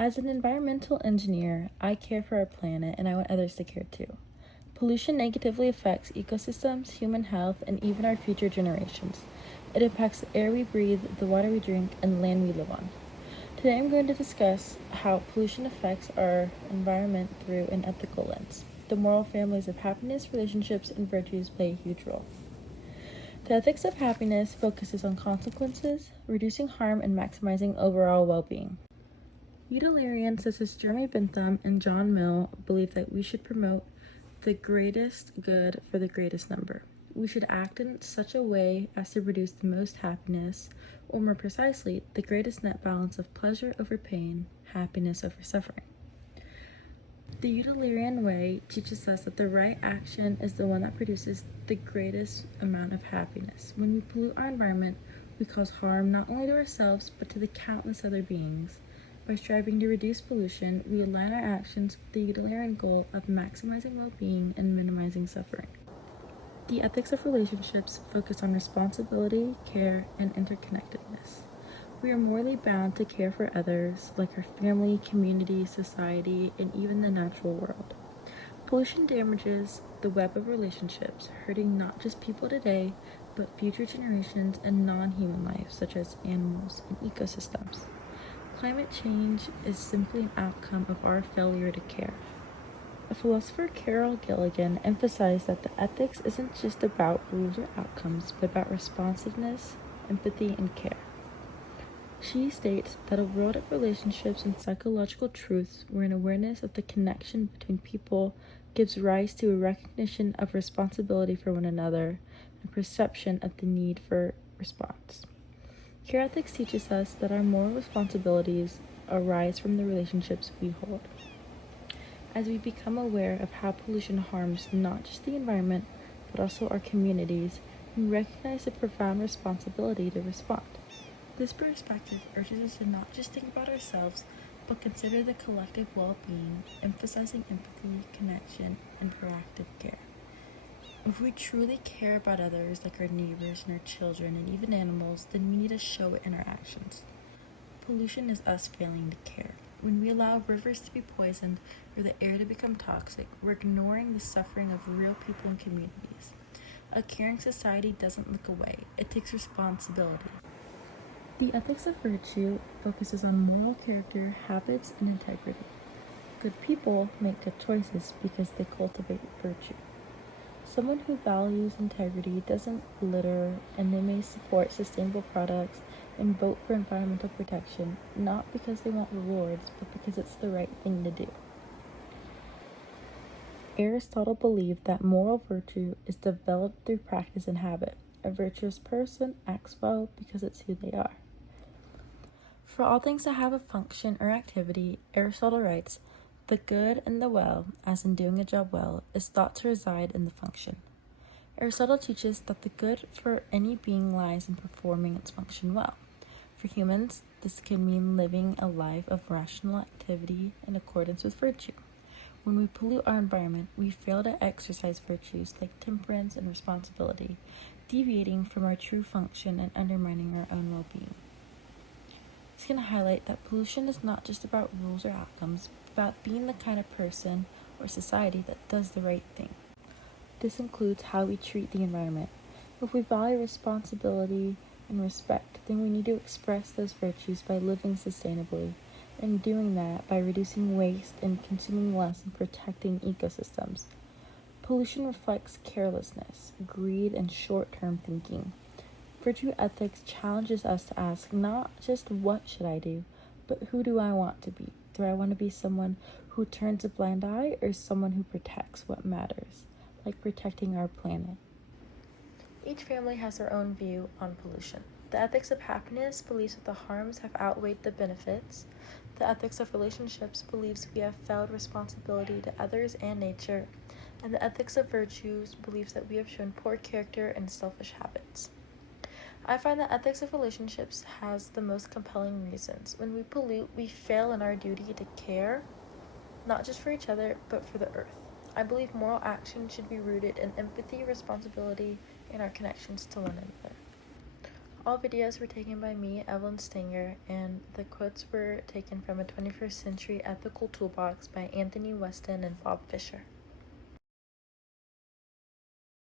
As an environmental engineer, I care for our planet and I want others to care too. Pollution negatively affects ecosystems, human health, and even our future generations. It impacts the air we breathe, the water we drink, and the land we live on. Today I'm going to discuss how pollution affects our environment through an ethical lens. The moral families of happiness, relationships, and virtues play a huge role. The ethics of happiness focuses on consequences, reducing harm, and maximizing overall well-being. Utilitarians such as Jeremy Bentham and John Mill believe that we should promote the greatest good for the greatest number. We should act in such a way as to produce the most happiness, or more precisely, the greatest net balance of pleasure over pain, happiness over suffering. The utilitarian way teaches us that the right action is the one that produces the greatest amount of happiness. When we pollute our environment, we cause harm not only to ourselves, but to the countless other beings. By striving to reduce pollution, we align our actions with the utilitarian goal of maximizing well-being and minimizing suffering. The ethics of relationships focus on responsibility, care, and interconnectedness. We are morally bound to care for others, like our family, community, society, and even the natural world. Pollution damages the web of relationships, hurting not just people today, but future generations and non-human life, such as animals and ecosystems. Climate change is simply an outcome of our failure to care. A philosopher, Carol Gilligan, emphasized that the ethics isn't just about rules or outcomes, but about responsiveness, empathy, and care. She states that a world of relationships and psychological truths where an awareness of the connection between people gives rise to a recognition of responsibility for one another and perception of the need for response. Care ethics teaches us that our moral responsibilities arise from the relationships we hold. As we become aware of how pollution harms not just the environment, but also our communities, we recognize a profound responsibility to respond. This perspective urges us to not just think about ourselves, but consider the collective well-being, emphasizing empathy, connection, and proactive care. If we truly care about others, like our neighbors and our children and even animals, then we need to show it in our actions. Pollution is us failing to care. When we allow rivers to be poisoned or the air to become toxic, we're ignoring the suffering of real people and communities. A caring society doesn't look away, it takes responsibility. The ethics of virtue focuses on moral character, habits, and integrity. Good people make good choices because they cultivate virtue. Someone who values integrity doesn't litter, and they may support sustainable products and vote for environmental protection, not because they want rewards, but because it's the right thing to do. Aristotle believed that moral virtue is developed through practice and habit. A virtuous person acts well because it's who they are. For all things that have a function or activity, Aristotle writes, the good and the well, as in doing a job well, is thought to reside in the function. Aristotle teaches that the good for any being lies in performing its function well. For humans, this can mean living a life of rational activity in accordance with virtue. When we pollute our environment, we fail to exercise virtues like temperance and responsibility, deviating from our true function and undermining our own well-being. It's going to highlight that pollution is not just about rules or outcomes, but about being the kind of person or society that does the right thing. This includes how we treat the environment. If we value responsibility and respect, then we need to express those virtues by living sustainably, and doing that by reducing waste and consuming less and protecting ecosystems. Pollution reflects carelessness, greed, and short-term thinking. Virtue ethics challenges us to ask not just what should I do, but who do I want to be? Do I want to be someone who turns a blind eye or someone who protects what matters, like protecting our planet? Each family has their own view on pollution. The ethics of happiness believes that the harms have outweighed the benefits. The ethics of relationships believes we have failed responsibility to others and nature. And the ethics of virtues believes that we have shown poor character and selfish habits. I find that ethics of relationships has the most compelling reasons. When we pollute, we fail in our duty to care, not just for each other, but for the earth. I believe moral action should be rooted in empathy, responsibility, and our connections to one another. All videos were taken by me, Evelyn Stanger, and the quotes were taken from a 21st Century Ethical Toolbox by Anthony Weston and Bob Fisher.